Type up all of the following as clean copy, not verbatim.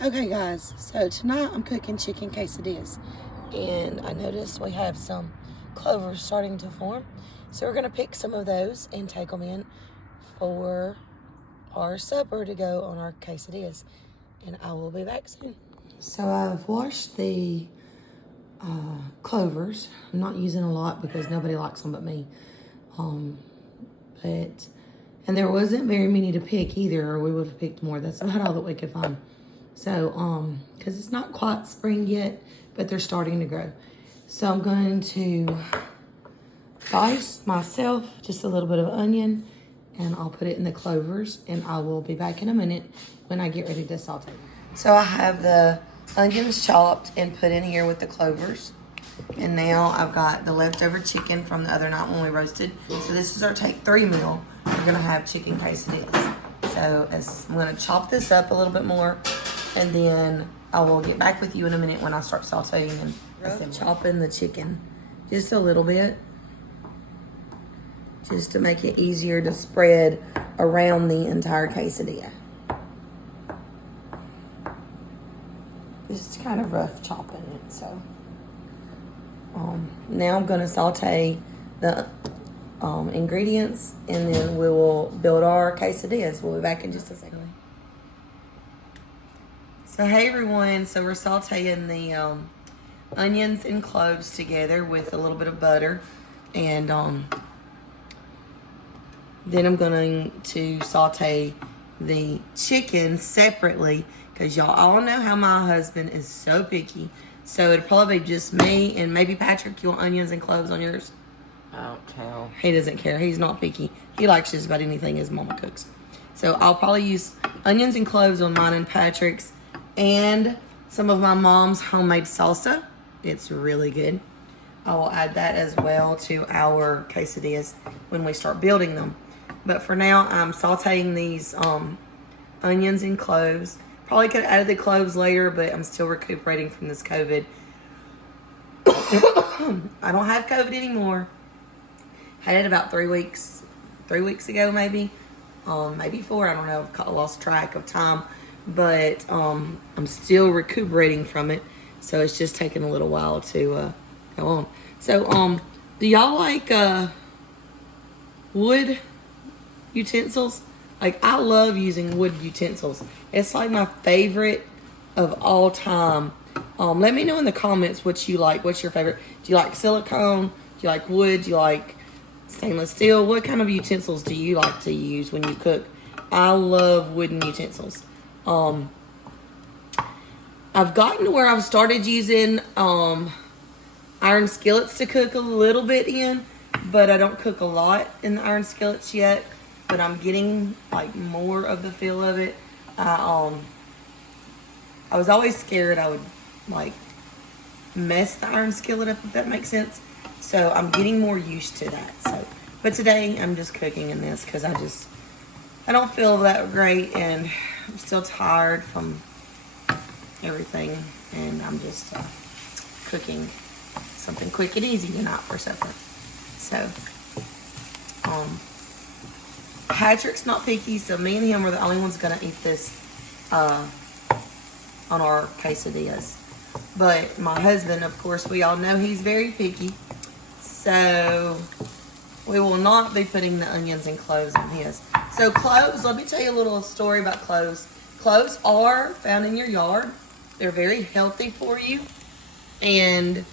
Okay guys, so tonight I'm cooking chicken quesadillas, and I noticed we have some clovers starting to form, so we're going to pick some of those and take them in for our supper to go on our quesadillas, and I will be back soon. So I've washed the clovers. I'm not using a lot because nobody likes them but me, and there wasn't very many to pick either, or we would have picked more. That's about all that we could find. So, because it's not quite spring yet, but they're starting to grow. So I'm going to dice myself just a little bit of onion, and I'll put it in the clovers, and I will be back in a minute when I get ready to saute. So I have the onions chopped and put in here with the clovers. And now I've got the leftover chicken from the other night when we roasted. So this is our take 3 meal. We're gonna have chicken quesadillas. So I'm gonna chop this up a little bit more, and then I will get back with you in a minute when I start sauteing and chopping the chicken just a little bit, just to make it easier to spread around the entire quesadilla. Just kind of rough chopping it. So now I'm gonna saute the ingredients, and then we will build our quesadillas. We'll be back in just a second. So hey everyone, so we're sauteing the onions and cloves together with a little bit of butter, and then I'm going to saute the chicken separately, because y'all all know how my husband is so picky. So it'll probably be just me and maybe Patrick. You want onions and cloves on yours? I don't care. He doesn't care. He's not picky. He likes just about anything his mama cooks. So I'll probably use onions and cloves on mine and Patrick's, and some of my mom's homemade salsa. It's really good. I will add that as well to our quesadillas when we start building them. But for now, I'm sauteing these onions and cloves. Probably could have added the cloves later, but I'm still recuperating from this COVID. I don't have COVID anymore. Had it about 3 weeks ago, maybe 4. I don't know. I lost track of time, but I'm still recuperating from it, so it's just taking a little while to go on. So do y'all like wood utensils? Like, I love using wood utensils. It's like my favorite of all time. Let me know in the comments what you like. What's your favorite? Do you like silicone? Do you like wood? Do you like stainless steel? What kind of utensils do you like to use when you cook? I love wooden utensils. I've gotten to where I've started using iron skillets to cook a little bit in, but I don't cook a lot in the iron skillets yet. But I'm getting like more of the feel of it. I was always scared I would like mess the iron skillet up, if that makes sense. So I'm getting more used to that. So, but today I'm just cooking in this because I don't feel that great, and I'm still tired from everything, and I'm just cooking something quick and easy tonight for supper. So Patrick's not picky, so me and him are the only ones gonna eat this on our quesadillas. But my husband, of course, we all know he's very picky, so we will not be putting the onions and cloves on his. So cloves, let me tell you a little story about cloves. Cloves are found in your yard. They're very healthy for you, and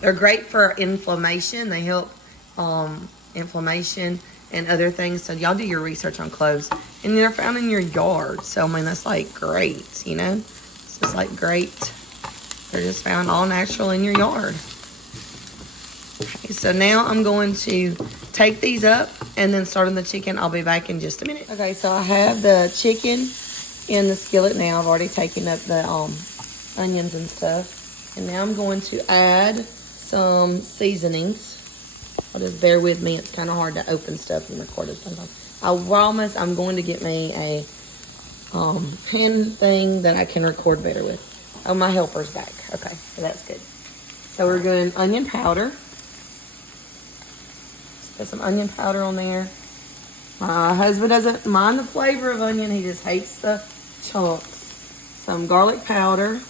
they're great for inflammation. They help inflammation and other things. So y'all do your research on cloves. And they're found in your yard. So, I mean, that's like great, you know? It's just like great. They're just found all natural in your yard. Okay, so now I'm going to take these up and then start on the chicken. I'll be back in just a minute. Okay, so I have the chicken in the skillet now. I've already taken up the onions and stuff. And now I'm going to add some seasonings. I'll just bear with me. It's kind of hard to open stuff and record it sometimes. I promise I'm going to get me a pen thing that I can record better with. Oh, my helper's back. Okay, so that's good. So we're doing onion powder. Put some onion powder on there. My husband doesn't mind the flavor of onion. He just hates the chunks. Some garlic powder.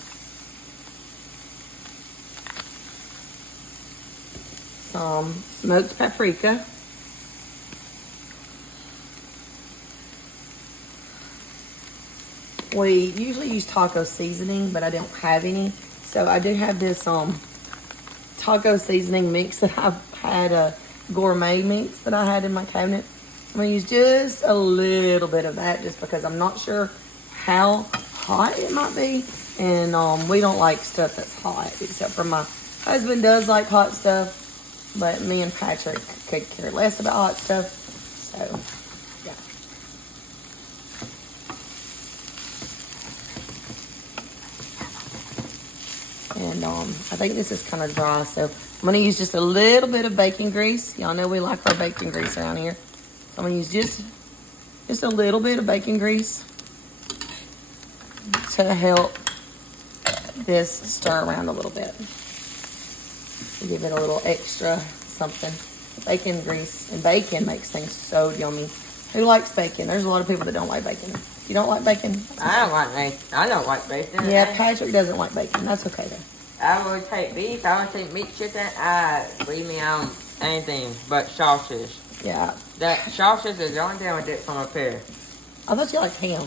Some smoked paprika. We usually use taco seasoning, but I don't have any. So I do have this taco seasoning mix that I've had, a gourmet mix that I had in my cabinet. I'm going to use just a little bit of that just because I'm not sure how hot it might be. And we don't like stuff that's hot, except for my husband does like hot stuff. But me and Patrick could care less about hot stuff. So, yeah. And I think this is kind of dry, so I'm going to use just a little bit of bacon grease. Y'all know we like our bacon grease around here. So I'm going to use just a little bit of bacon grease to help this stir around a little bit. Give it a little extra something. Bacon grease and bacon makes things so yummy. Who likes bacon? There's a lot of people that don't like bacon. You don't like bacon? I don't like bacon. Yeah, Patrick doesn't like bacon. That's okay though. I would take beef. I would take meat, chicken. Leave me on anything but sausage. Yeah. That sausage is the only thing I would get from up here. I thought you liked ham.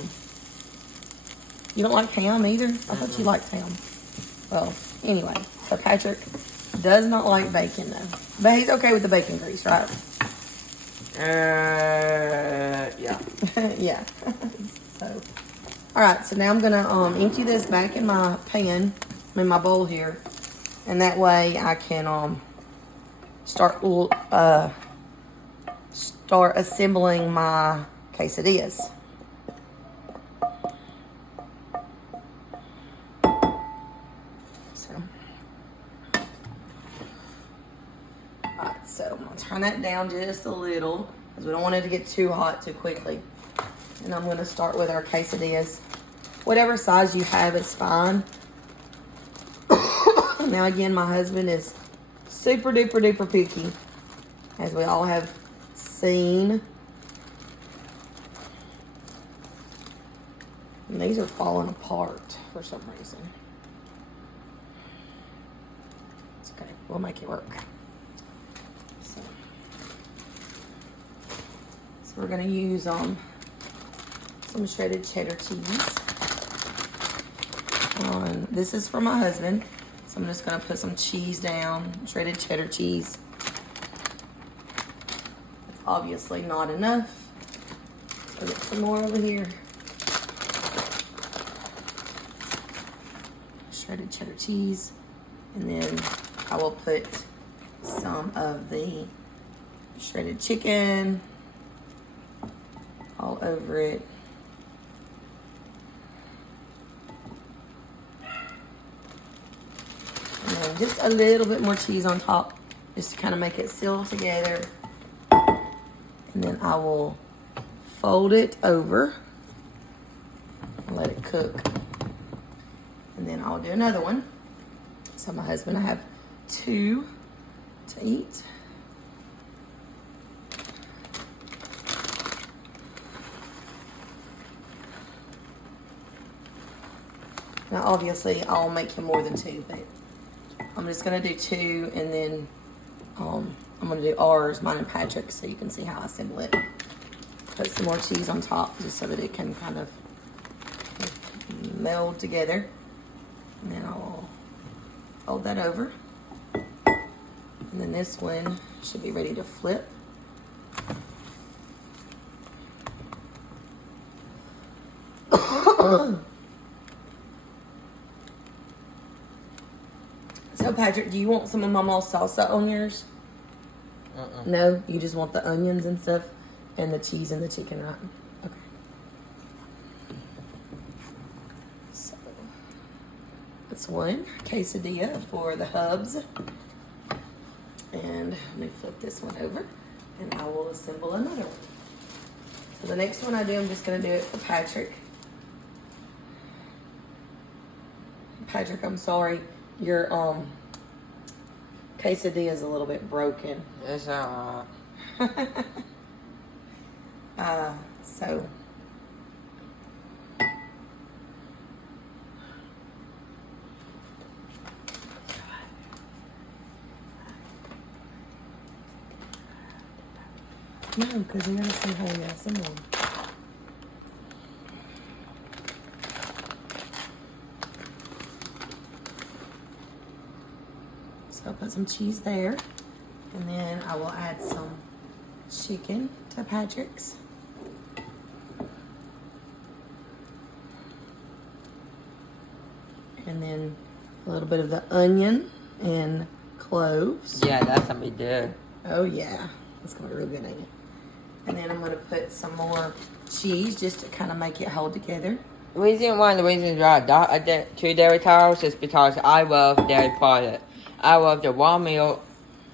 You don't like ham either? I thought you liked ham. Well, anyway, so Patrick does not like bacon though. But he's okay with the bacon grease, right? Yeah. Yeah. So, all right. So now I'm gonna empty this back in my pan, in my bowl here, and that way I can start assembling my quesadillas. So I'm going to turn that down just a little because we don't want it to get too hot too quickly. And I'm going to start with our quesadillas. Whatever size you have is fine. Now again, my husband is super duper duper picky, as we all have seen. And these are falling apart for some reason. It's okay, we'll make it work. We're going to use some shredded cheddar cheese. This is for my husband, so I'm just going to put some cheese down, shredded cheddar cheese. It's obviously not enough, so get some more over here. Shredded cheddar cheese, and then I will put some of the shredded chicken all over it. And then just a little bit more cheese on top, just to kind of make it seal together. And then I will fold it over and let it cook. And then I'll do another one. So my husband, I have 2 to eat. Now, obviously, I'll make him more than 2, but I'm just going to do 2, and then I'm going to do ours, mine and Patrick, so you can see how I assemble it. Put some more cheese on top just so that it can kind of meld together. And then I'll fold that over. And then this one should be ready to flip. So, Patrick, do you want some of Mama's salsa on yours? No? You just want the onions and stuff and the cheese and the chicken, right? Okay. So, that's one quesadilla for the hubs. And let me flip this one over and I will assemble another one. So the next one I do, I'm just going to do it for Patrick. Patrick, I'm sorry. Your quesadilla is a little bit broken. It's So no, because we're gonna see how we assemble them. So I'll put some cheese there, and then I will add some chicken to Patrick's. And then a little bit of the onion and cloves. Yeah, that's gonna be good. Oh yeah, it's gonna be real good, ain't it? And then I'm gonna put some more cheese just to kind of make it hold together. One of the reasons why I did 2 dairy towels is because I love dairy products. I love the raw milk,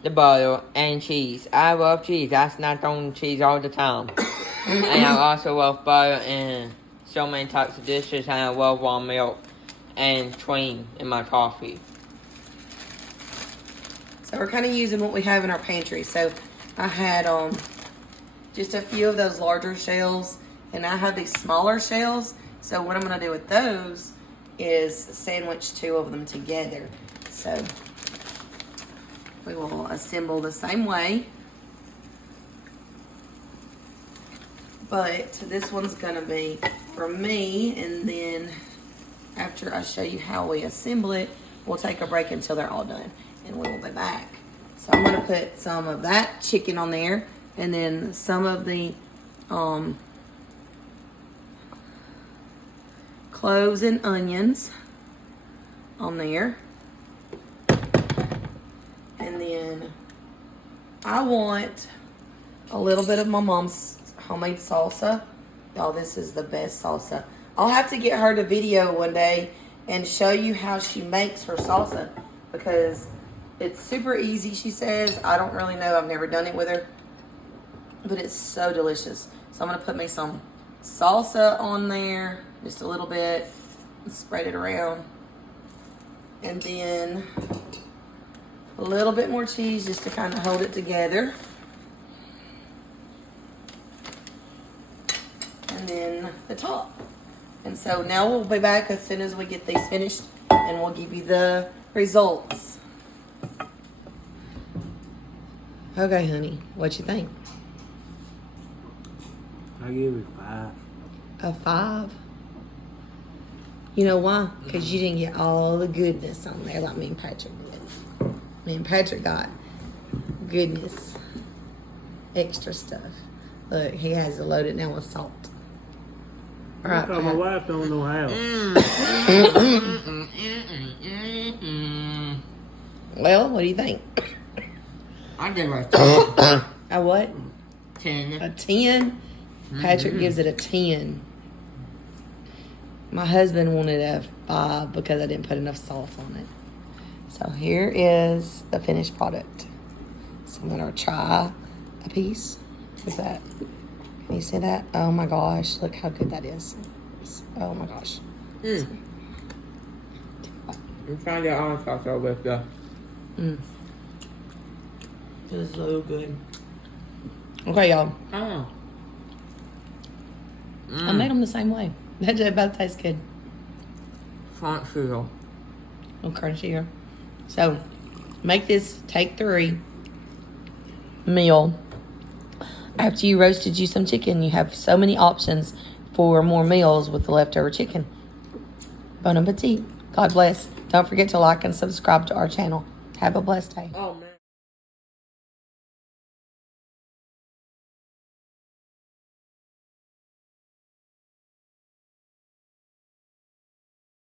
the butter, and cheese. I love cheese. That's not the only cheese all the time. And I also love butter and so many types of dishes. And I love raw milk and cream in my coffee. So we're kind of using what we have in our pantry. So I had just a few of those larger shells, and I have these smaller shells. So what I'm going to do with those is sandwich 2 of them together. So we will assemble the same way. But this one's going to be for me, and then after I show you how we assemble it, we'll take a break until they're all done, and we will be back. So I'm going to put some of that chicken on there, and then some of the cloves and onions on there. And then I want a little bit of my mom's homemade salsa. Y'all, this is the best salsa. I'll have to get her to video one day and show you how she makes her salsa, because it's super easy, she says. I don't really know. I've never done it with her, but it's so delicious. So I'm going to put me some salsa on there, just a little bit, and spread it around. And then a little bit more cheese just to kind of hold it together. And then the top. And so now we'll be back as soon as we get these finished, and we'll give you the results. Okay, honey, what you think? I give it 5. A 5? You know why? Because you didn't get all the goodness on there like me and Patrick did. Me and Patrick got goodness, extra stuff. Look, he has to load it now with salt. All right, Because my Pat. wife don't know how. Well, what do you think? I give her a A what? 10. A 10? Patrick gives it a 10. My husband wanted a 5 because I didn't put enough salt on it. So here is the finished product. So I'm going to try a piece. What's that? Can you see that? Oh my gosh, look how good that is. Oh my gosh. I'm trying to get on sauce over with the. This is so good. Okay, y'all. Oh. I made them the same way. They both taste good. Front feel. A little crunchier. So, make this take 3 meal. After you roasted you some chicken, you have so many options for more meals with the leftover chicken. Bon appetit. God bless. Don't forget to like and subscribe to our channel. Have a blessed day. Oh,